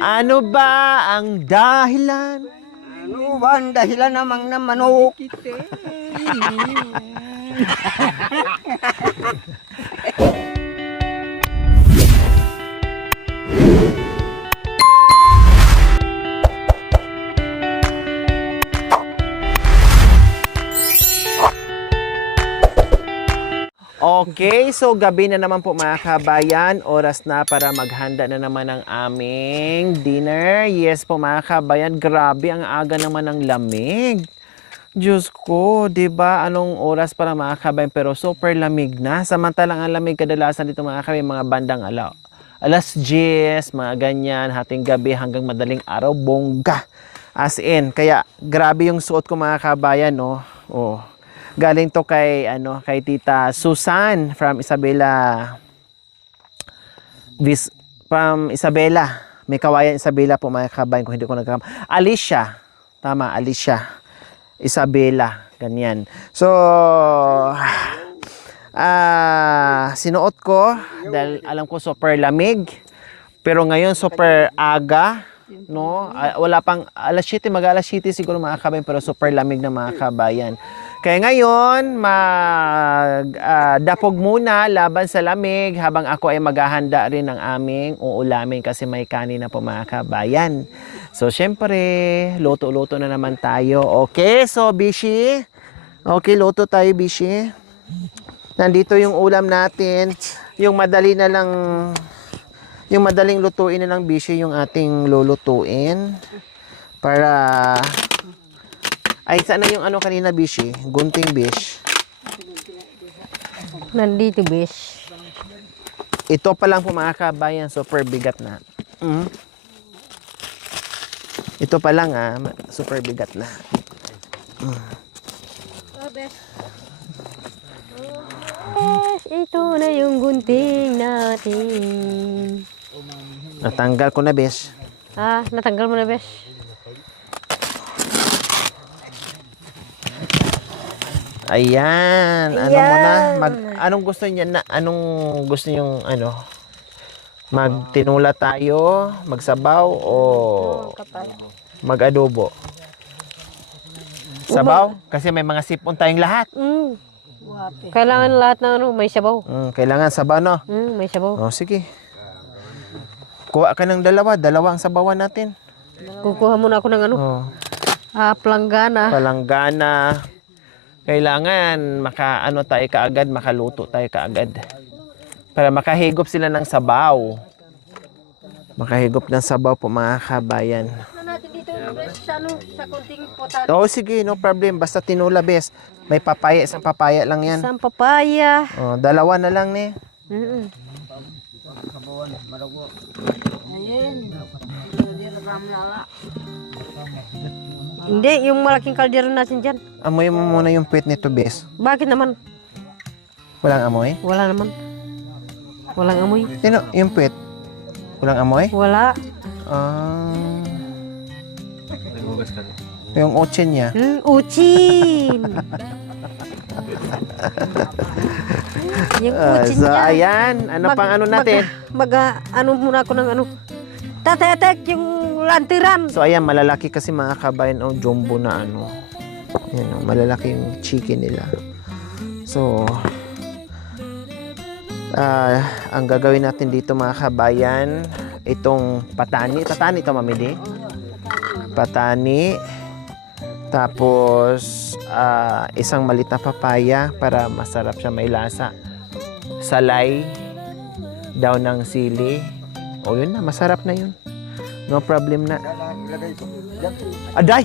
Ano ba ang dahilan? Ano ba ang dahilan namang na manok? Okay, so gabi na naman po mga kabayan. Oras na para maghanda na naman ang aming dinner. Yes po mga kabayan, grabe ang aga naman ng lamig. Diyos ko, 'di ba? Anong oras para mga kabayan pero super lamig na. Samantalang ang lamig kadalasan dito mga kabayan, mga bandang alas 10, mga ganyan, hating gabi hanggang madaling araw, bongga. As in, kaya grabe yung suot ko mga kabayan, no? Oh. Galing to kay Tita Susan from Isabela. From Isabela. May kawayan Isabela po mga kabayan kung hindi ko nagkakam. Alicia. Tama, Alicia. Isabela, ganyan. So sinuot ko dahil alam ko super lamig. Pero ngayon super aga, no? Wala pang alas 7, mag-alas 7 siguro mga kabayan pero super lamig na mga kabayan. Kaya ngayon, dapog muna laban sa lamig habang ako ay maghahanda rin ng aming uulamin kasi may kanin na po mga kabayan. So, syempre, luto-luto na naman tayo. Okay, so Bishi. Okay, luto tayo, Bishi. Nandito yung ulam natin. Yung madali na lang, yung madaling lutuin na lang, Bishi, yung ating lulutuin. Para... Ay, sana yung kanina, Bishi? Gunting, Bish. Nandito, Bish. Ito pa lang po mga kabayan, super bigat na. Ito pa lang, super bigat na. Besh, ito na yung gunting natin. Natanggal ko na, Bish. Natanggal mo na, Besh. Ayan. Ano mo na? Anong gusto niya na? Anong gusto niyong magtinula tayo, magsabaw o mag-adobo? Sabaw? Kasi may mga sipon tayong lahat. Kailangan lahat ng may sabaw. Kailangan sabaw, no? May sabaw. O, sige. Kuha ka ng dalawa ang sabawan natin. Kukuha muna ako ng palanggana. Palanggana. Kailangan tayo kaagad, makaluto tayo kaagad. Para makahigop sila ng sabaw. Makahigop ng sabaw po mga kabayan. Natin dito sa kunting potato. Oo, sige, no problem. Basta tinula, bes. May papaya, isang papaya lang yan. Isang papaya. Oh, dalawa na lang, ne. Hindi, yung malaking kaldero natin dyan. Amoy mo muna yung puwet nito, bes. Bakit naman? Walang amoy? Wala naman. Walang amoy. Yung puwet? Walang amoy? Wala. Yung otsin niya. Uchin. Yung uchin So, niya. ayan. Ano natin? Muna ako ng Tatetek yung lantiran. So, ayan. Malalaki kasi mga kabayan. Jumbo na Yan, malalaki yung chicken nila. So, ang gagawin natin dito mga kabayan, itong patani. Patani ito, mamili. Patani. Tapos, isang malit na papaya para masarap siya, may lasa. Salay. Daw ng sili. O yun na, masarap na yun. No problem na. Aday!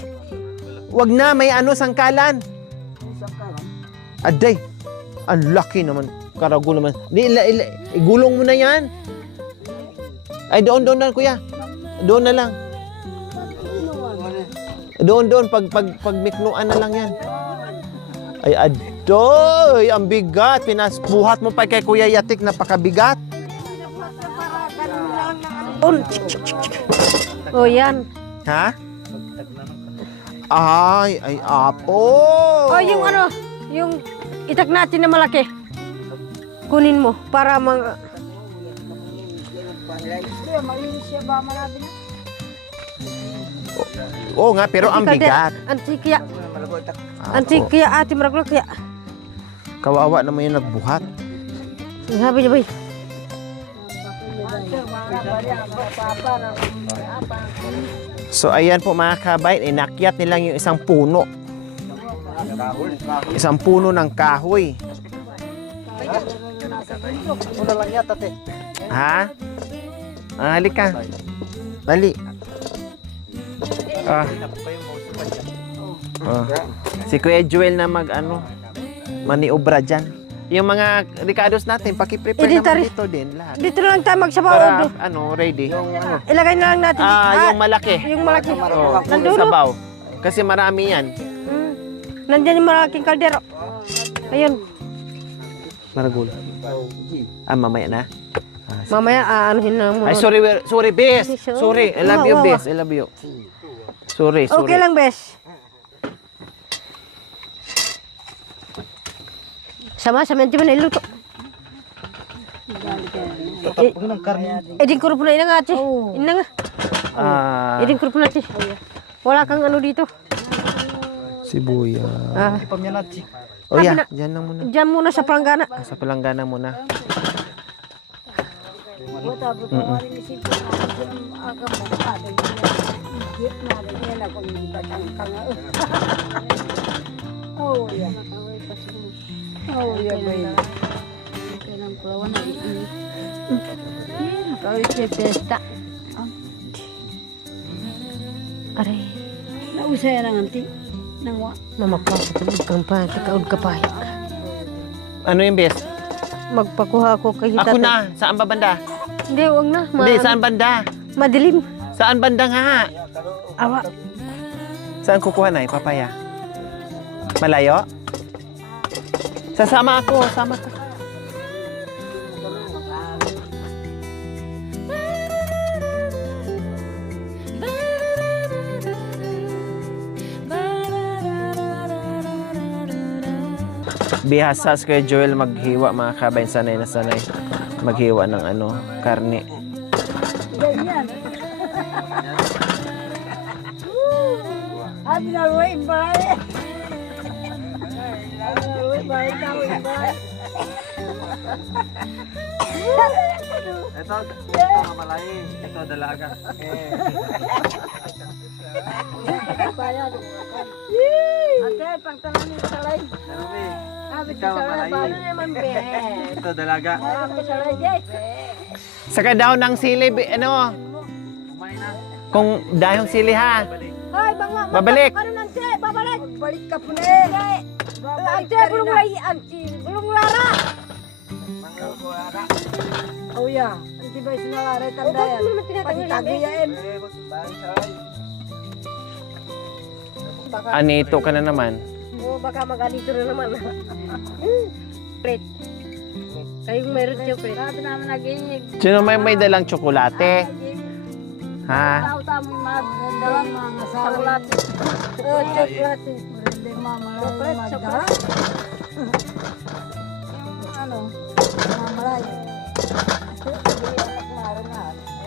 Wag na, may sangkalan. Aday! Ang laki naman. Karago naman. Igulong mo na yan. Ay, doon na, kuya. Doon na lang. Doon. Pag miknuan na lang yan. Ay, adoy! Ang bigat. Pinasbuhat mo pa kay Kuya Yatik. Napakabigat. Oh, yan. Ha? Ay, apo. Oh, yung itak natin na malaki. Kunin mo para Oo nga, pero ang bigat. Anti kaya, Ah, anti oo. kaya ati maraglo kaya. Kawawa naman yung nagbuhat. Sabi niya, bay. So ayan po mga kabayan, inakyat nilang yung isang puno. Isang puno ng kahoy. Una lang yata, te. Ha? Halika. Dali. Ah. Ah. Si Kuya Joel na maniobra dyan. Yung mga ricados natin, pakiprepare Dito naman rin. dito din lahat. Dito na lang tayo magsabaw. Para, ready. Ilagay na lang natin. Yung malaki. Yung malaki. Oh, Nandulo. sabaw. Kasi marami yan. Nandyan yung malaking kaldero. Ayun. Maragul. Mamaya na. Mamaya, aanuhin na muna. Ay, sorry, Bes. Sorry. Sorry, I love you, Wawa. Bes. I love you. Sorry. Okay lang, bes. Sama man di man iluto. Edin ko na ina nga, Ate. Ina nga. Ah, Edin ko na, Ate. Wala kang ano dito. sibuyas. Ah, Oh, yeah. Diyan lang muna. diyan muna sa palanggana. Sa palanggana muna. Aray, Nausaya lang anti. Nang wa. mamagpapatulog kang pa, kakaod ka pa. Ano yung Bes? Magpakuha ako kay Ako tatay. na. Saan ba banda? Hindi, huwag na. Hindi, saan banda? Madilim. Saan banda nga? Awa. Saan kukuha na? Papaya? Malayo? Sasama ako. Sama ka. Bihasa si Kuya Joel maghiwa mga kabayan, sanay na sanay maghiwa ng karne. Abi na luwi balay. Luwi balay na luwi balay. Ito mga malay. Ito dalaga. Ate, pagtalan ni salay. Abi Ikaw, salay malay. paano naman be? Ito dalaga. Abi salay jay. Saka daw ng sili, kung dahong sili ha. Hoy, bangwa. Babalik. Ano nanti? Babalik. Balik ka po ni. Ante, bulong lay anti. Bulong lara. Oh ya, anti ba sinalare tandayan? Pagtagayan. Anito ka na naman. Oo, baka mag-anito na naman. Chocolate. Kayong meron chocolate. Sabi namin nag-inig. Sino may dalang tsokolate? Ha? Tao tamo magdalang mga salat. Oh, chocolate. Hindi mama magdalang. Ano? Mamalay.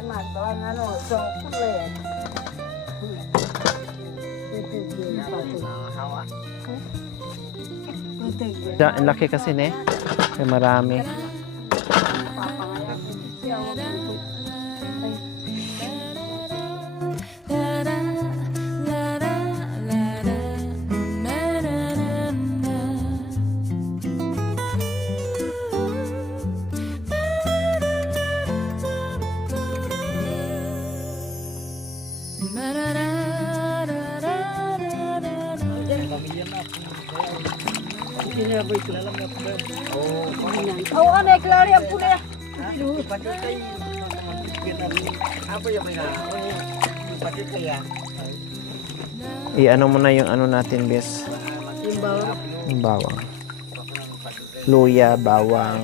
Magdalang ano, chocolate. Ang laki kasi ne. Kaya marami. Oh, ano, klaro yan po na yan. Apa yung may na? Pati kaya. I-ano mo na yung natin, Bes. Yung bawang. Yung bawang. Luya, bawang.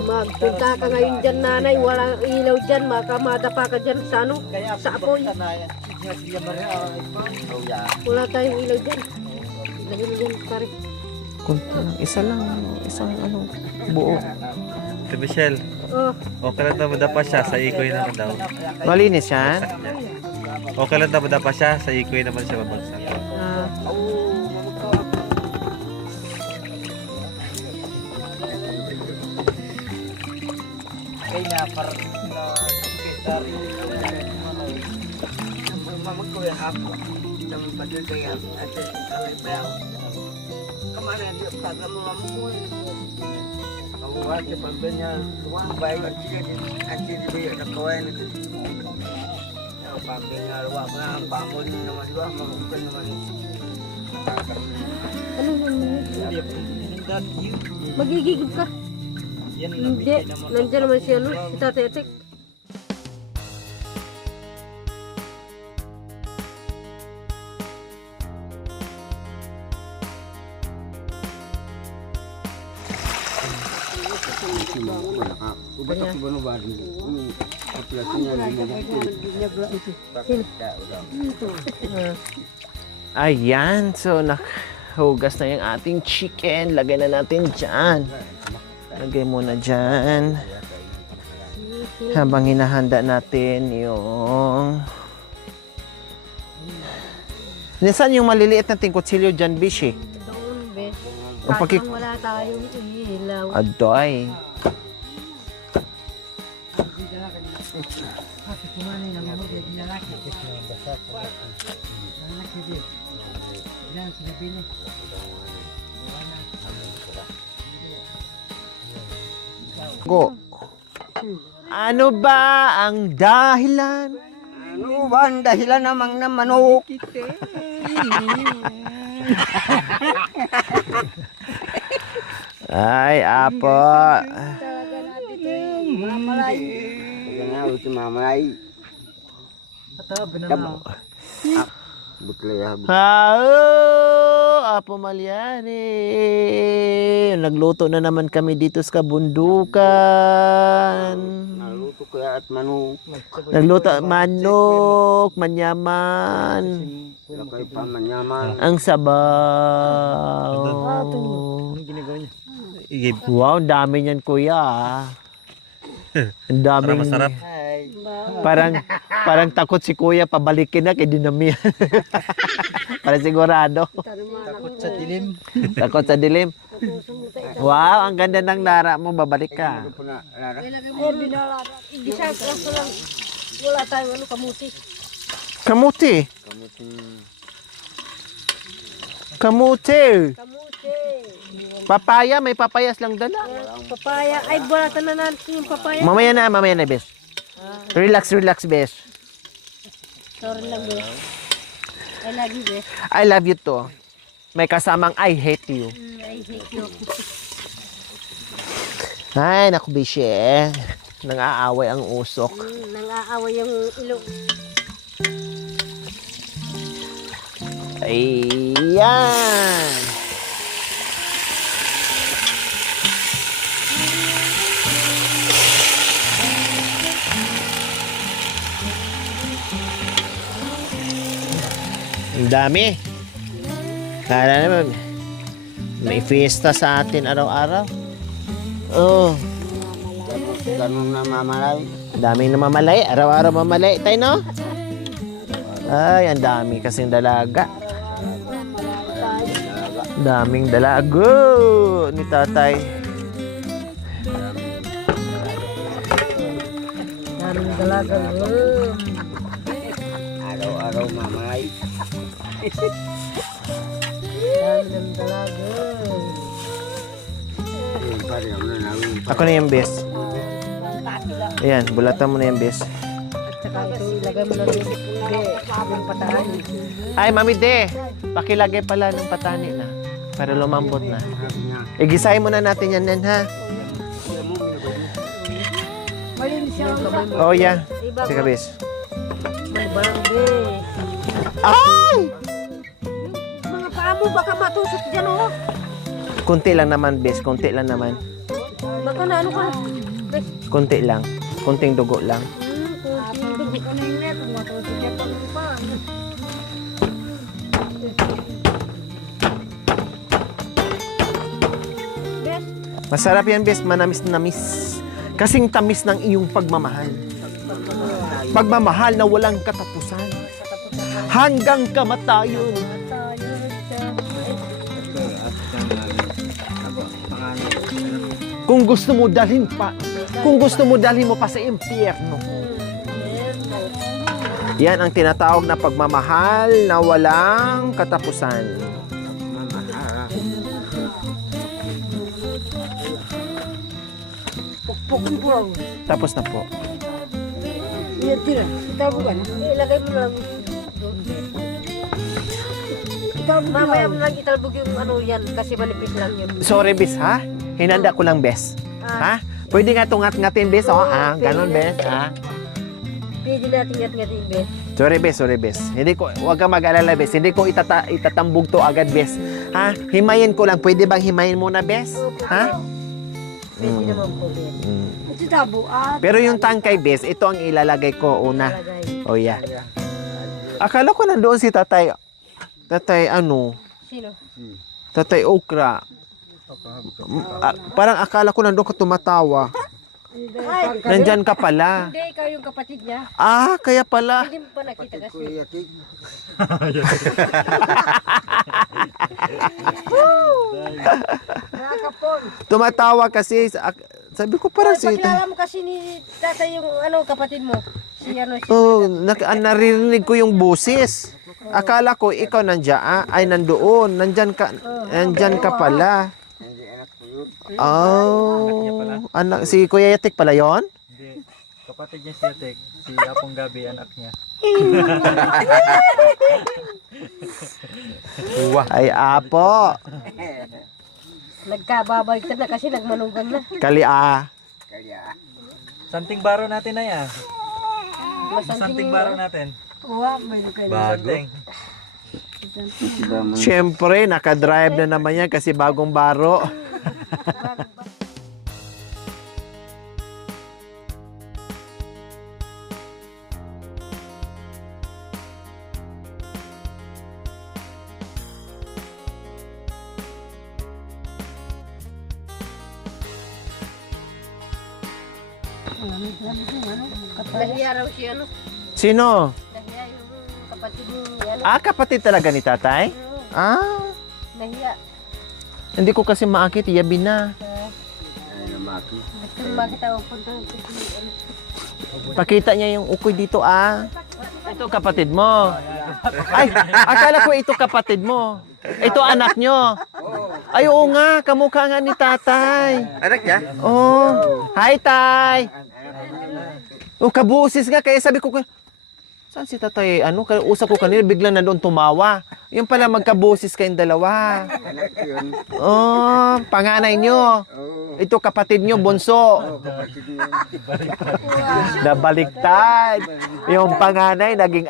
Magpunta ka ngayon dyan, nanay. Walang ilaw dyan. Madapa ka dyan sa sa apoy. Wala tayong ilaw dyan. Dahil dyan, pare. Kunti lang. Isa lang. Isang buo. Ate Michelle, Oh, okay lang na madapa siya, sa ikoy naman daw. Malinis yan? Okay lang na madapa siya, sa ikoy naman siya babagsak. ah, Kaya na para na sekretary mamagkuya ako ng padudaya at kalay bayaw. Kamana di pagka mo mamagkuya. Ang buhat sa pagkanya, bayo at sila na kawain. Ang pagkanya, ruwa ko na ang pamon naman, diba? Magugan naman. ano yun? Magigigib ka. Hindi, nandiyan naman si ano, si Tatay Atik. Ayan, so nakahugas na yung ating chicken. Lagay na natin dyan. Lagay muna dyan. Habang hinahanda natin yung... Nasaan yung maliliit na tingkutsilyo dyan, Bishi? Doon, be. Ang pagkik- Parang wala tayong ilaw. Adoy. Go. Ano ba ang dahilan? Ano ba ang dahilan namang na manok? Ay, apo. Kaya nga, ito mamalay. Butlaya. Apo Malyari. Nagluto na naman kami dito sa kabundukan. Naluto kaya at manok. Nagluto manok, manyaman. Lakay pa manyaman. Ang sabaw. Anong ginagawa niya? Igib. Wow, ang dami niyan kuya. Ah. Ang Para daming... masarap. Parang takot si kuya pabalikin na kay dinamihan. Para sigurado. Takot sa dilim. Takot sa dilim. Wow, ang ganda ng lara mo. Babalik ka. Ito na, Lara. Igisa ko lang. Wala tayong ano, kamuti. Kamuti. Kamuti. Kamuti. Papaya, may papayas lang dala. Papaya. Ay, bulatan na natin yung papaya. Mamaya na, bes. Relax, bes. Sorry lang, be. I love you, be. I love you too. May kasamang I hate you. I hate you. Ay, naku, beshe. Nang-aaway ang usok. Nang-aaway yung ilong. Ayan. Ang dami. Kala naman, may fiesta sa atin araw-araw. Oh, Ganun na mamalay. daming namamalay. Araw-araw mamalay. Tayo, no? Ay, ang dami kasing dalaga. Daming dalago ni tatay. Daming dalaga. Araw-araw mamalay. Daming dalaga. Yung pa rin na namin. Ako na yung bes. Ayan, bulatan mo na yung bes. At saka ito, ilagay mo na rin yung pataan. Ay, Mami De, pakilagay pala ng patani na para lumambot na. Igisahin muna natin yan, Nen, ha? Malinis siya ang kamay mo. Oh, yeah. Sige, bes. Malbarang, be. Ay! Mga paa mo, baka matusok dyan, oh. Kunti lang naman, bes. Kunti lang naman. Baka na ano ka. Be. Kunti lang. Kunting dugo lang. Masarap yan, bes. Manamis-namis. Kasing tamis ng iyong pagmamahal. Pagmamahal na walang katapusan. Hanggang kamatayon. Kung gusto mo dalhin pa, kung gusto mo dalhin mo pa sa impyerno. Yan ang tinatawag na pagmamahal na walang katapusan. Pukpukun po lang. Tapos na po. Iya, tira. Itabukan. Ilagay mo lang. Mamaya mo lang italbog yung ano yan kasi manipis lang yun. Sorry, bes, ha? Hinanda ko lang, bes. Ha? Pwede nga tungat-ngatin, bes, oh. Ah, ganun, bes, ha? Pwede natin ngat-ngatin, bes. Sorry, bes. Hindi ko, huwag kang mag-alala, bes. Hindi ko itatambog to agad, bes. Ha? Himayin ko lang. Pwede bang himayin muna, bes? Ha? Pwede naman po, bes. Ito tabo. Pero yung tangkay, bes, ito ang ilalagay ko una. Ilagay. Oh, yeah. Akala ko nandoon si tatay. Tatay, ano? Sino? Tatay Okra. Parang akala ko nandoon ka tumatawa. Ay, Nandyan ka pala. hindi, ikaw yung kapatid niya. Ah, kaya pala. Hindi mo pa nakita kasi. Kuya Tik. Nakakapon. Tumatawa kasi. Sabi ko parang si... Pagkilala mo kasi ni tatay yung ano, kapatid mo. Si ano, si... Oh, naririnig ko yung busis. Akala ko ikaw ay nandoon. Nandyan ka pala. Hindi anak ko yun. Oh, anak, si Kuya Yatik pala yon? Hindi. Kapatid niya si Atek. Si Apong Gabi, anak niya. Ay, apo. Nagkababalik na kasi nagmanugang na. Kalia. Kaya. Santing baro natin na yan. Masanting Santing baro natin. Uwa, may kayo. Santing. Siyempre, nakadrive na naman yan kasi bagong baro. Nahiya raw siya, ano? Sino? Nahiya yung kapatid ni, ano? Ah, kapatid talaga ni tatay? Ah, Nahiya. hindi ko kasi maakit, iyabi na. Ano maki. Gusto mo makita ko punta ng ano? Pakita niya yung ukoy dito, ah. Ito kapatid mo. Ay, akala ko ito kapatid mo. Ito anak nyo. Ay, oo nga, kamukha nga ni tatay. Anak niya? Oh, hi, tay. Oh, kabusis nga, kaya sabi ko, saan si tatay? Ano, usap ko kanina, biglang na doon tumawa. Yung pala, magkabusis kayong dalawa. Anak ko yun. Oh, panganay nyo. Oo. Ito kapatid nyo, bunso. Kapatid niya. Nabaliktad. Yung panganay, naging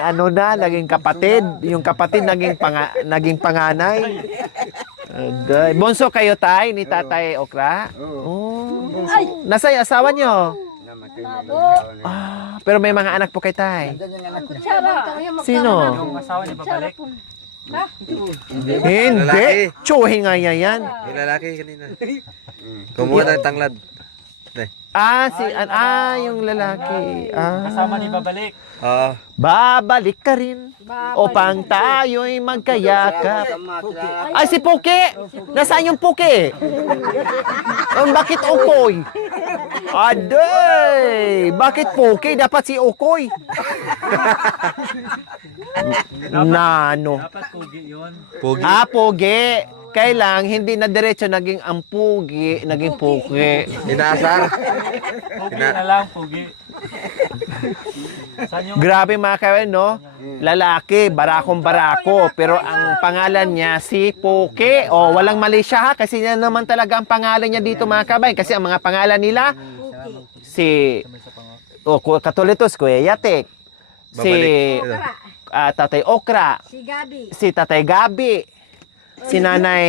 ano na, naging kapatid. Yung kapatid, naging panganay. Okay. Bunso kayo, tay, ni Tatay Okra? Oh. Nasa'y asawa nyo? Namatay na yung asawa na yun. Ah, pero may mga anak po kay tay. Nandiyan yung anak niya. Sino? Yung asawa niya babalik. Hindi. Tsuhi nga yan. Yung lalaki kanina. Kumuha ng tanglad. Yung lalaki. Ah. Kasama ni babalik. Oo. Babalik ka rin upang tayo'y magkayakap. Ay, si Puki! Nasaan yung Puki? Bakit Ukoy? Aday! Bakit Puki? Dapat si Ukoy. Nano? Dapat pugi yun. Pogi. Ah, Pugi. Kailang hindi na diretso naging ang Pugi, naging Puki. Inaasar. Pugi na lang, pugi. Saan yung... Grabe mga kawan, no? Lalaki, barakong-barako. Pero ang pangalan niya, si Puki. O, walang mali siya ha, kasi yan naman talaga ang pangalan niya dito mga kabayan. Kasi ang mga pangalan nila, si... O, Katulitos, Kuya Yatik. Si Tatay Okra. Si Gabi. Si Tatay Gabi. Si Nanay...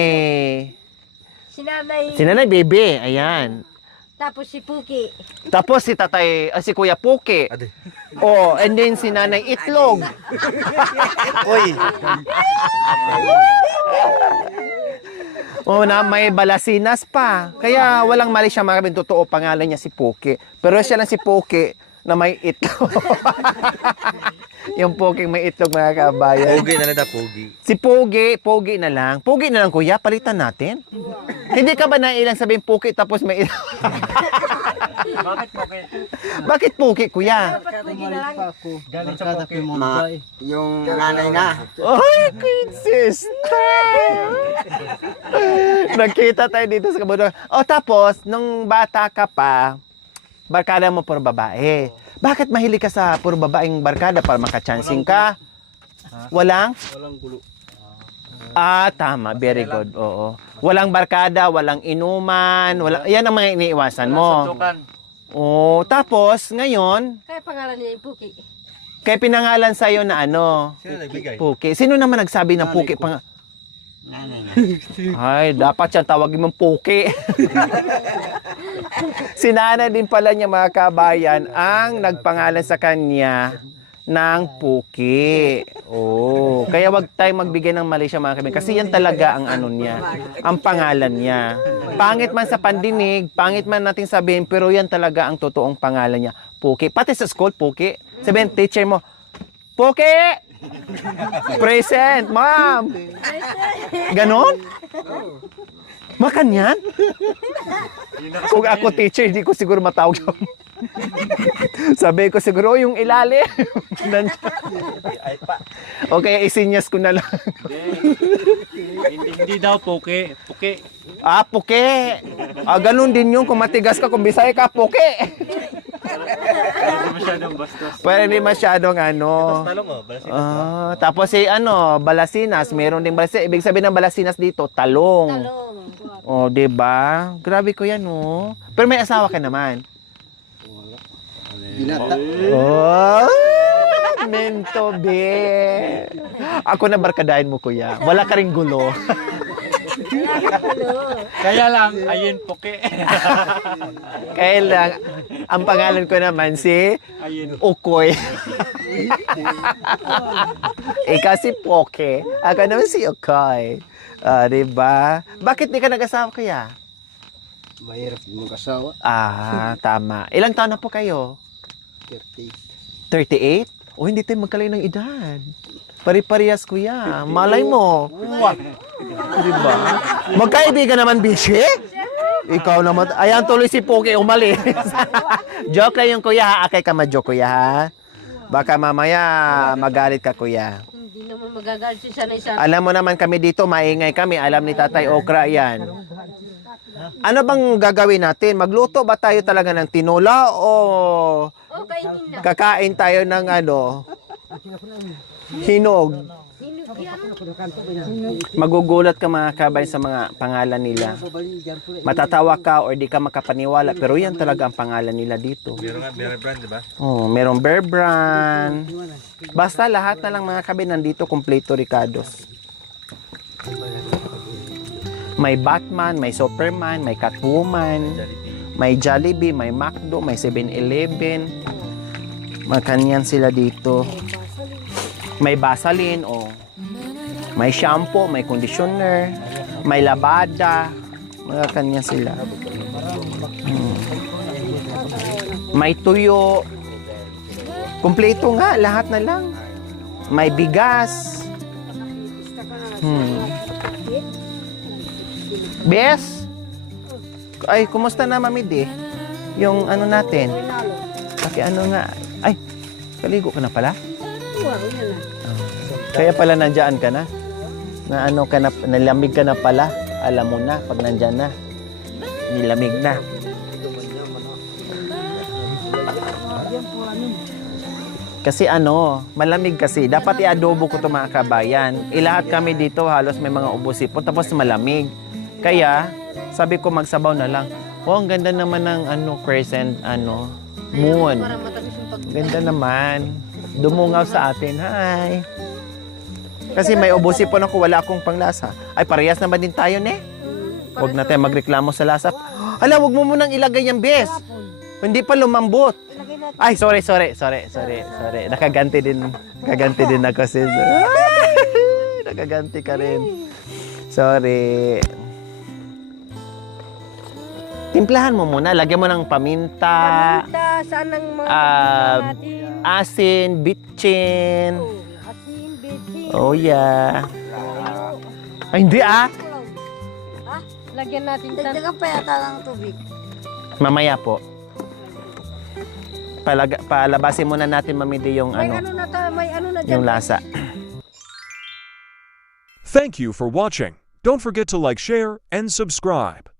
Si Nanay. Bebe, ayan. Tapos si Puki. Tapos si si Kuya Puki. Ade. Oh, and then si Nanay Itlog. Uy. Oo na, may balasinas pa. Kaya walang mali siya mga kabin. Totoo, pangalan niya si Poki. Pero siya lang si Poki na may itlog. Yung Poking may itlog mga kabayan. Pogi na lang ta, pogi. Si Pogi na lang. Pogi na lang kuya, palitan natin. Hindi ka ba nailang sabihin Poki tapos may itlog? Bakit Poki? Bakit Poki kuya? Galing sa Poki. Yung nanay na. Ay, good sister! Nagkita tayo dito sa kabundok. O tapos, nung bata ka pa, barkada mo puro babae. Bakit mahilig ka sa puro babaeng barkada para makachancing ka? Walang? Walang gulo. Tama. Very good. Oo. Walang barkada, walang inuman, yan ang mga iniiwasan mo. Suntukan. Oo. Tapos, ngayon, Kaya pangalan niya yung Puki. kaya pinangalan sa'yo na ano? Sino nagbigay? Puki. Sino naman nagsabi ng Puki? Ay, dapat siya tawagin mong Puki. Si nanay din pala niya mga kabayan ang nagpangalan sa kanya ng Puki. Oh, kaya wag tayong magbigay ng mali siya mga kaibigan. Kasi yan talaga ang ano niya, ang pangalan niya. Pangit man sa pandinig, pangit man nating sabihin, pero yan talaga ang totoong pangalan niya, Puki. Pati sa school, Puki. Sabihin, teacher mo, Puki! Present, ma'am! Ganon? Makan yan? Kung ako teacher, hindi ko siguro matawag yun. Sabi ko siguro, yung ilalim. O kaya isinyas ko na lang. Hindi daw Poki. Poki. Puke. Ganun din yung kung matigas ka, kung bisaya ka, puke. Hindi masyadong bastos. Pero hindi masyadong ano. Talong oh, balasin. Tapos balasinas, meron ding balasinas. Ibig sabihin ng balasinas dito, talong. Oh, 'di ba? Grabe ko 'yan, oh. Pero may asawa ka naman. Binata. Oh, mento be. Ako na barkadahin mo, kuya. Wala ka ring gulo. Kaya lang, ayun Poki. Kaya lang, ang pangalan ko naman si Ayun. Ukoy. Ikaw si Poke. Ako naman si Ukoy. Diba? Bakit di ka nag-asawa kaya? Mahirap yung mag-asawa. Tama. Ilang taon na po kayo? 30. 38? O hindi tayo magkalayo ng edad. Pari-parehas kuya. Malay mo. Diba? Magkaibigan naman, bishi? Ikaw naman. Ayan, tuloy si Poke umalis. Joke lang yung kuya ha. Akay ka ma-joke kuya ha. Baka mamaya magalit ka kuya. Hindi naman magagalit siya na isa. Alam mo naman kami dito, maingay kami. Alam ni Tatay Okra yan. Ano bang gagawin natin? Magluto ba tayo talaga ng tinola o Oh, kainin na. kakain tayo ng hinog? Hinog yan. Magugulat ka mga kabay sa mga pangalan nila. Matatawa ka or di ka makapaniwala, pero yan talaga ang pangalan nila dito. Meron nga, meron brand, di ba? Oh, merong Bear Brand. Basta lahat na lang mga kabay nandito, kompleto Ricardos. May Batman, may Superman, may Catwoman, may Jollibee, may McDo, may 7-Eleven. Makanyan sila dito. May Vaseline, may shampoo, may conditioner, may labada. Mga kanyan sila. May tuyo. Kompleto nga, lahat na lang. May bigas. Bes? Ay, kumusta na Mami D? Yung ano natin? Ano nga? Ay, kaligo ka na pala? Kaya pala nandyan ka na? Na ano ka na, nalamig ka na pala? Alam mo na, pag nandyan na. Nilamig na. Kasi malamig kasi. Dapat i-adobo ko ito mga kabayan. Ilahat kami dito, halos may mga ubosipon, tapos malamig. Kaya, sabi ko magsabaw na lang. Ang ganda naman ng crescent, moon. Para matamis yung pag... Ganda naman. Dumungaw sa atin. Hi. Kasi may ubosipon ako, wala akong panglasa. Ay, parehas naman din tayo, ne? Huwag na tayo magreklamo sa lasa. Hala, huwag mo munang ilagay yung bes. Hindi pa lumambot. Ay, sorry. Nakaganti din ako sis. Nakaganti ka rin. Sorry. Timplahan mo muna. Lagyan mo ng paminta, Paminta, saan ang mga Ah, natin? asin, bitchin. Asin, besin. Oh yeah. Ay, hindi ah. Lagyan natin sa... Dagdagan pa yata ng tubig. Mamaya po. Palabasin muna natin, Mami D, yung May ano, ano na ta, may ano na dyan. yung lasa. Thank you for watching. Don't forget to like, share, and subscribe.